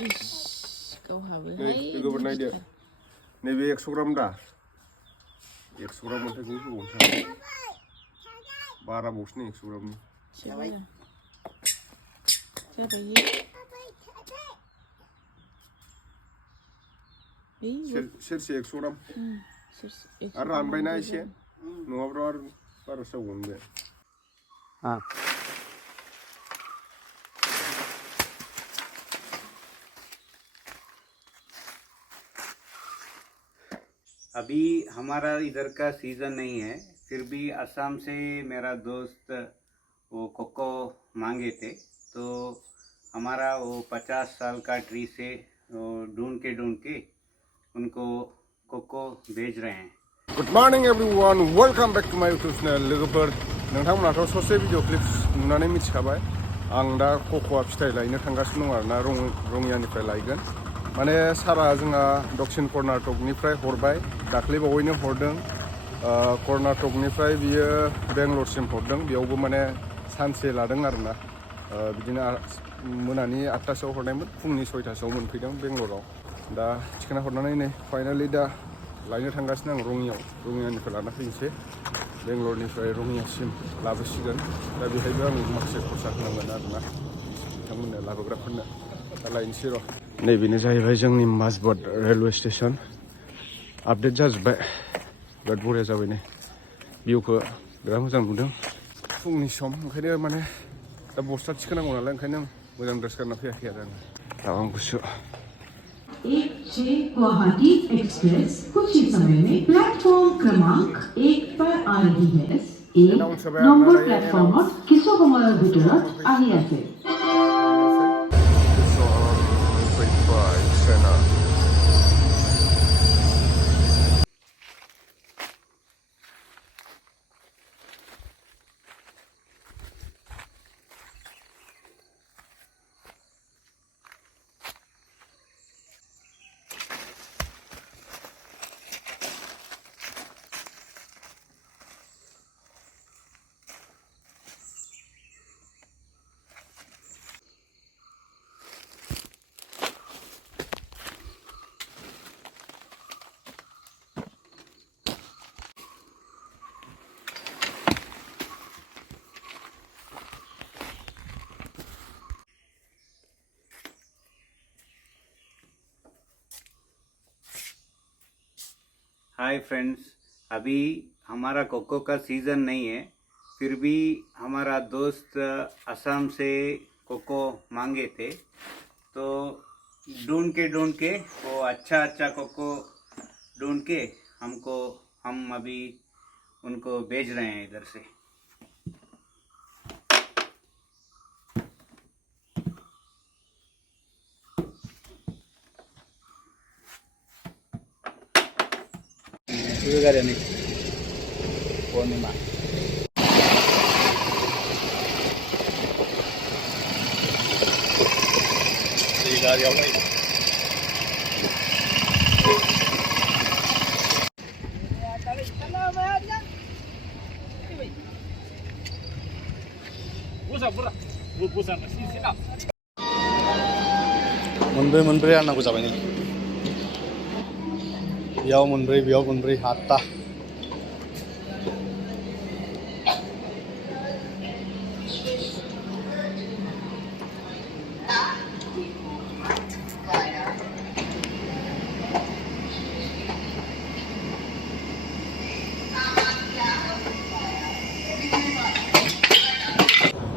Kau hawe. Ini gue pernah dia. Ini 100 gram dah. 100 gram macam tu pun. 12 bos ni 100 gram ni. Siapa ya? Siapa ye? Sersi 100 gram. Arran bayna ise. Nuabrar para segundo. हाँ अभी हमारा इधर का season नहीं है, फिर भी असम से मेरा दोस्त वो कोको मांगे थे, तो हमारा वो 50 साल का ट्री से ढूंढ के उनको कोको भेज रहे हैं। Good morning everyone, welcome back to my YouTube channel. लोगोफोर नोंथांमोनाथ' ससे भिडिअ क्लिप्स नुनानै मिथिखाबाय आं दा कोकोआ फिथाइ लायनो थांगासिनो दं आरोना रङियानिफ्राय लायगोन माने सारा जोंहा दक्षिण कर्नाटकनिफ्राय हरबाय दाख्लै बावैनो हरदों कर्नाटकनिफ्राय बियो बेंगलरसिम हरदों बेयावबो माने सानसे लादों आरोना बिदिनो मोनानि 8टासोआव हरनायमोन फुंनि 6टासोआव मोनफैदों बेंगलराव दा थिखोना हरनानै नै फाइनालि दा लायनो थांगासिनो आं रङियानिफ्राय लाना फैनोसै बेंगलरनिफ्राय रङियासिम लाबोसिगोन दा बेहायबो आं माखासे खरसा होनांगोन आरोना बिथांमोननो लाबोग्राफोरनो दा लायनोसै र' नैबेनो जाहैबाय जोंनि माजबाट रेलवे स्टेशन आपडेट जाजोब्बाय बिराद बरिया जाबाय नै भिउखौ बिराद मोजां नुदों फुंनि सम ओंखायनो माने दा बस्ता थिखोनांगौ नालाय ओंखायनो मोजां ड्रेस गानना फैयाखै आरो आं गुसु 1K गुवाहाटी एक्सप्रेस कुछ ही समय में प्लेटफॉर्म क्रमांक 1 पर आ रही है। एक नंबर प्लेटफॉर्मत কিছু সময়ৰ ভিতৰত আহি আছে। हाय फ्रेंड्स, अभी हमारा कोको का सीज़न नहीं है, फिर भी हमारा दोस्त असम से कोको मांगे थे, तो ढूंढ के वो अच्छा कोको ढूंढ के हम अभी उनको भेज रहे हैं इधर से। Ini Ponima. Tiga yang lain. मोनब्रै आनांगौ जाबाय नै बेयाव मोनब्रै 8टा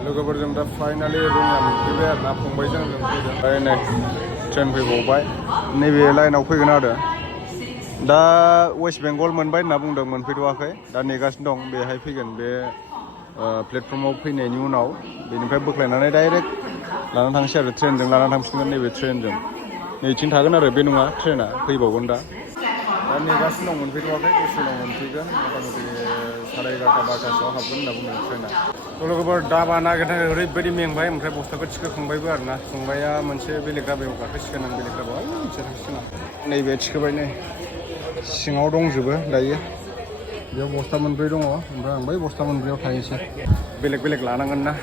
लोगोफोरजों दा फाइनालि रङिया मोनफैबाय आरोना फंबायजों जों फैदों ओमफ्राय नै ट्रेन फैबावबाय नैबे लाइनाव फैगोन आरो दा वेस्ट बेंगल मोनबाय होनना बुंदों मोनफैथ'वाखै दा नेगासिनो दं बेहाय फैगोन बे प्लेटफर्माव फैनायनि उनाव बेनिफ्राय बोख्लायनानै डाइरेक्ट लाना थांसै आरो ट्रेनजों लाना थांसिगोन नैबे ट्रेनजों नैथिं थागोन आरो बे नङा ट्रेना फैबावगोन दा नेगासिनो दं मोनफैथ'वाखै दसे उनाव मोनफैगोन मथा मथि 11:30 12टासोआव हाबगोन होनना बुंदों ट्रेना लोगोफोर दाबा नागिरनानै ओरैबायदि मेंबाय ओमफ्राय बस्थाखौ थिखोखांबायबो आरोना फंबाया मोनसे बेलेग दाबायाव गाखोसिगोन आं बेलेग दाबायाव मोनसे थांसिगोन आं नैबे थिखोबाय नै सिङाव दंजोबो दायो बेयाव बस्ता मोनब्रै दङ ओमफ्राय आं बै बस्ता मोनब्रैयाव थाहैसै बेलेग लानांगोन ना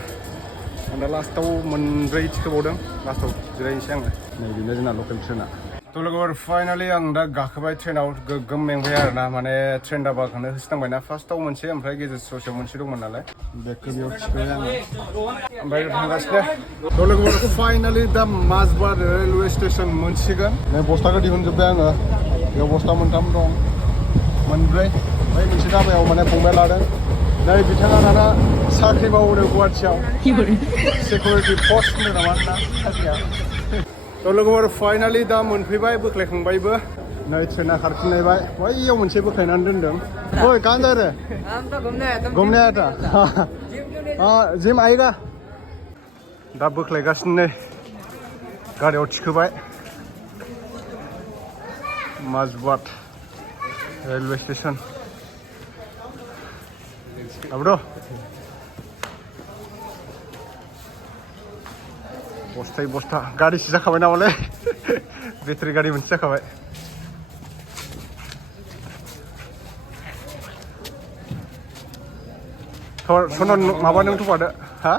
आं दा लास्टाव मोनब्रै थिखोबावदों लास्टाव जिरायनोसै आङो नैबेनो जोंना लकेल ट्रेना थ' लोगोफोर फाइनालि आं दा गाखोबाय ट्रेनाव गोगोम मेंबाय आरोना माने ट्रेन दाबाखौनो होसोनांबायना फार्स्टआव मोनसे ओमफ्राय गेजेर ससेयाव मोनसे दंमोन नालाय बेगखौ बेयाव थिखोबाय आङो ओमफ्राय थांगासिनो थ' लोगोफोर फाइनालि दा माजबाद रेलवे स्टेसन मोनसिगोन नै बस्थाखौ दिहुनजोब्बाय आङो बेयाव बस्था मोनथाम दं मोनब्रै ओमफ्राय मोनसे दाबायाव माने फंबाय लादों नै बिथाङा दाना साख्रि मावो गुवाहाटियाव सिकिउरिटि पस्ट होनो नामा ना साख्रिया थ' लोगोफोर फाइनालि दा मोनफैबाय बोख्लायखांबायबो नै ट्रेना खारफिनलायबाय बैयाव मोनसे बोख्लायनानै दोनदों ओइ कहाँ जा रहे घूमने आया था जिम आएगा दा बोख्लायगासिनो नै गारियाव थिखोबाय माजबाद रेलवे स्टेसन Bodo बस्था गारिसो जाखाबाय नामालै बेटारि गारि मोनसे जाखाबाय सनन माबा नों थफादो हा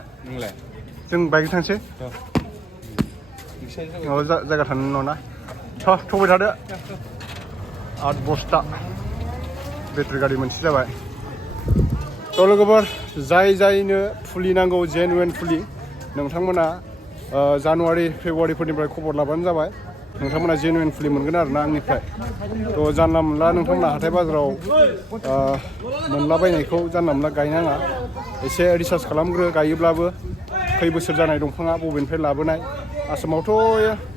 जों बाइकजों थांसै जायगा थानो नङा थबाय थादो 8 बस्था बेटारि गारि मोनसे जाबाय थ' लोगोफोर जायनो फुलि नांगौ जेनुवेन फुलि नोंथांमोना जानुवारि फेब्रुवारिफोरनिफ्राय खबर लाबानो जाबाय नोंथांमोना जेनुवेन फुलि मोनगोन आरोना आंनिफ्राय थ' जानला मोनला नोंथांमोना हाथाय बाजाराव मोनलाबायनायखौ जानला मोनला गायनाङा एसे रिसार्च खालामग्रो गायोब्लाबो खै बोसोर जानाय दंफाङा बबेनिफ्राय लाबोनाय आसामावथ'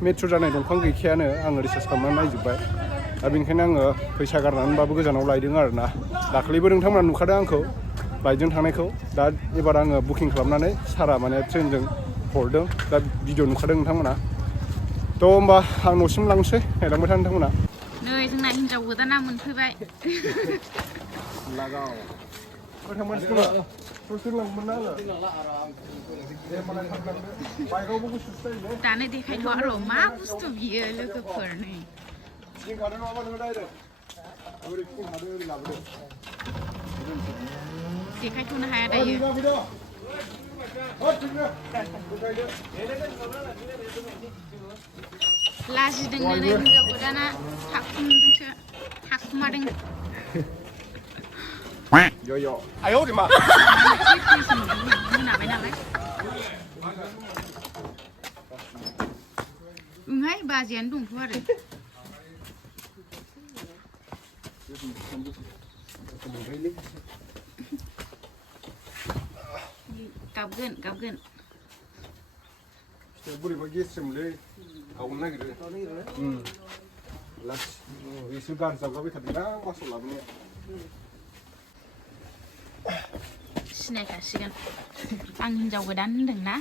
मेचुर जानाय दंफां गैखायानो आङो रिसार्च खालामनानै नायजोब्बाय दा बेनिखायनो आङो फैसा गारनानैबाबो गोजानाव लायदों आरोना दाखालिबो नोंथांमोना नुखादों आंखौ बाइकजों थांनायखौ दा एबार आङो बुकिं खालामनानै सारा माने ट्रेनजों हरदों दा भिडिअ नुखादों नोंथांमोना थ' होमबा आं न'सिम लांसै नायलांबाय था नोंथांमोना नै जोंना हिनजाव गोदाना मोनफैबाय दानो देखायथ' आरो मा बुस्थु बियो लोगोफोरनि देखायथ'नो हाया दायो लाजिदोंनो नै हिनजाव गोदाना थाखुमदोंसो थाखुमादों मोनाबाय नालाय ओंहाय बाजैयानो दंथ' आरो गाबगोन बोरैबा गेस्ट्रिमलै गावनो नागिरो एसे गार जाबजाबाय थादोंना मासाव लाबोनाया सिनायखासिगोन आं हिनजाव गोदान होनदोंना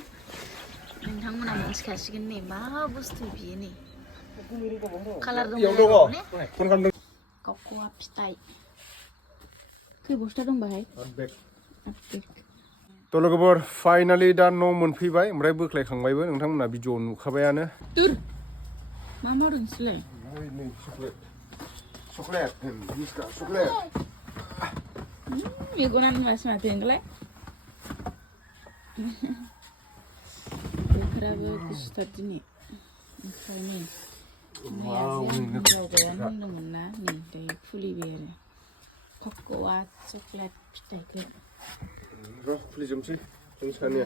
नोंथांमोना मिथिखासिगोन नै मा बुस्थु बियो नै कालार दङ कक'आ फिथाइ खै बस्था दं बाहाय थ' लोगोफोर फाइनालि दा न' मोनफैबाय ओमफ्राय बोख्लायखांबायबो नोंथांमोना भिडिअ नुखाबायानो मा मावदोंसैलाय मेगनानो नुवासै माथो नोंलाय बोथोराबो गुसुथार दिनै ओमफ्राय नै हिनजाव गोदान होनदोंमोन ना नै दायो फुलिबाय आरो कक'आ चक्लेट फिथाइखौ फुलिजोबसै जों सानैया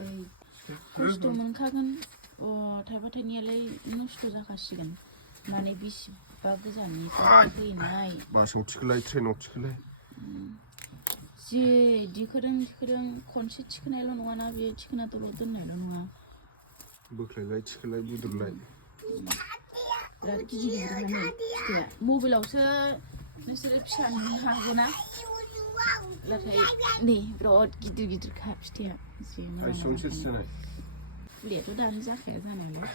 खस्थ' मोनखागोन थाइबा थाइनैयालाय नस्थ' जाखासिगोन माने बेसेबा गोजाननिफ्राय फैनाय बासाव थिखोलाय ट्रेनाव थिखोलाय जे दिखोदों खनसे थिखोनायल' नङाना बे थिखोना दलद दोननायल' नङा बोख्लायलाय थिखोलाय बुद्रुलाय बिराद गिदिर माने फिथाइया मबाइलावसो नोंसोरो फिसा नुनो हागौना नाथाय नै बिराद गिदिरखा फिथाइया फुलियाथ' दानो जाखाया जानायालाय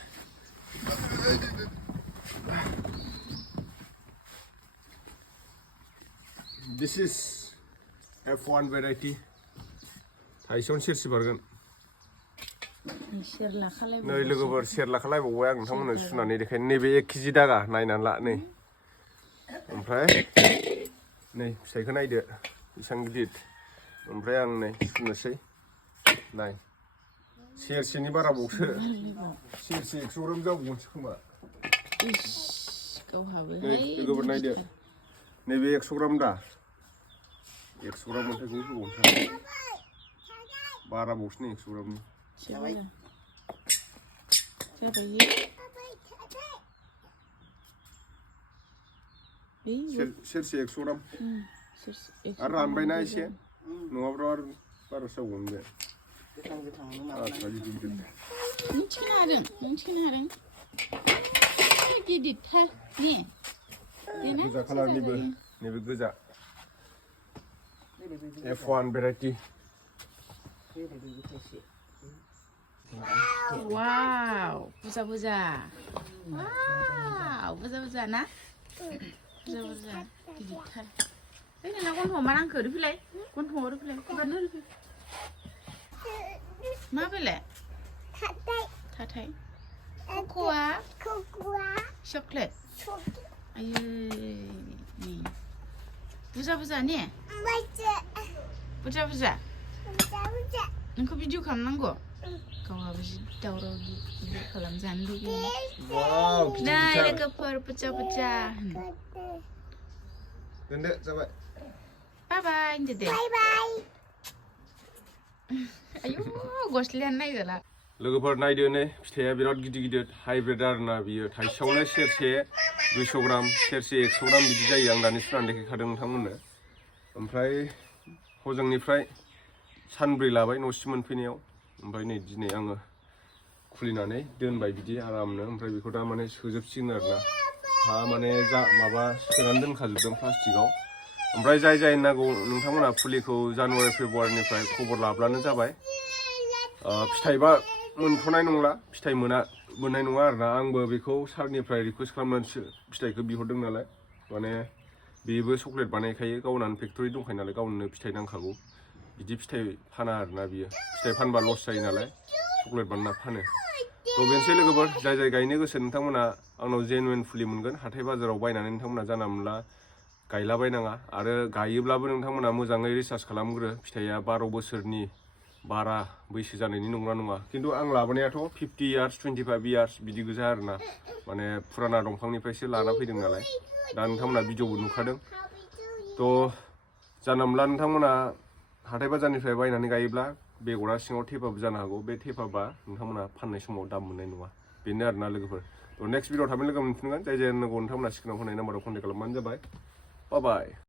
This is F1 variety. थाइसेयावनो सेरसे बारगोन नै लोगोफोर सेर लाखालायबावबाय आं नोंथांमोननो सुनानै देखायनो नैबे 1 केजि दागा नायनानै ला नै ओमफ्राय नै फिथाइखौ नायदो बेसेबां गिदिर ओमफ्राय आं नै सुनोसै नाय सेरसेनि बारा बावसो सेरसे 100 ग्राम जाबावगोनसो खोमा इस गावहाबो नै लोगोफोर नायदो नैबे 100 ग्राम दा 100 ग्राम अन्थाइखौ होबावनोसै बारा बावसो 100 ग्रामनि जाबाय सेरसे 100 ग्राम आरो रानबायना एसे नङाब्ला आरो बारा सावगोन बे आच्छा गिदिर नों थिखोनो हादों गिदिरथार ने गोजा कालारनिबो नैबे गोजा F1 भेराइटि वाव बुजा वाव बुजा ना बुजा गिदिरथार ओइ नोंना गन्थङाव मा नांखो ओरै फैलाय गन्थङाव ओरै फैलाय खुगानो ओरै फै मा बेलाय थाथाय खख'आ चकलेट आयै नै बुजा ने बुजा नोंखौ भिडिअ खालामनांगौ गावहाबो जि दावराव गिदिर खालामजानो लुगैयो नै लोगोफोर बुजा दोनदो जाबाय बाय बाय होनदो दे आयु गस्लायानो नायजाला लोगोफोर नायदो नै फिथाइया बिराद गिदिर हाइब्रिद आरोना बियो थाइसेयावनो सेरसे 200 ग्राम सेरसे 100 ग्राम बिदि जायो आं दानि सुनानै देखायखादों नोंथांमोननो ओमफ्राय हजोंनिफ्राय सानब्रै लाबाय न'सिम मोनफैनायाव ओमफ्राय नै दिनै आङो खुलिनानै दोनबाय बिदि आरामनो ओमफ्राय बेखौ दा माने सोजोबसिगोन आरोना हा माने जा माबा सोनानै दोनखाजोबदों प्लास्टिकआव ओमफ्राय जाय नांगौ नोंथांमोना फुलिखौ जानुवारि फेब्रुवारिनिफ्राय खबर लाब्लानो जाबाय फिथाइबा मोनथ'नाय नंला फिथाइ मोननाय नङा आरोना आंबो बेखौ सारनिफ्राय रिकुवेस्ट खालामनानैसो फिथाइखौ बिहरदों नालाय माने बेबो चकलेट बानायखायो गावनानो फेक्टरि दंखायो नालाय गावनो फिथाइ नांखागौ बिदि फिथाइ फाना आरोना बियो फिथाइ फानबा लस जायो नालाय चकलेट बानायना फानो थ' बेनोसै लोगोफोर जाय गायनो गोसो नोंथांमोना आंनाव जेनुइन फुलि मोनगोन हाथाय बाजाराव बायनानै नोंथांमोना जानला मोनला गायलाबायनाङा आरो गायोब्लाबो नोंथांमोना मोजाङै रिसार्च खालामग्रो फिथाइया 12 बोसोरनि बारा बैसो जानायनि नंगौना नङा खिन्थु आं लाबोनायाथ' 50 इयार्स 25 इयार्स बिदि गोजा आरोना माने फुराना दंफांनिफ्रायसो लाना फैदों नालाय दा नोंथांमोना भिडिअबो नुखादों थ' जानला मोनला नोंथांमोना हाथाय बाजारनिफ्राय बायनानै गायोब्ला बेगरा सिङाव थेफाबो जानो हागौ बे थेफाबा नोंथांमोना फाननाय समाव दाम मोननाय नङा बेनो आरोना लोगोफोर थ' नेक्स्ट भिडिअ थाबैनो लोगो मोनफिनगोन जाय नांगौ नोंथांमोना स्क्रिनाव होनाय नाम्बाराव कन्टेक्ट खालामबानो जाबाय बाय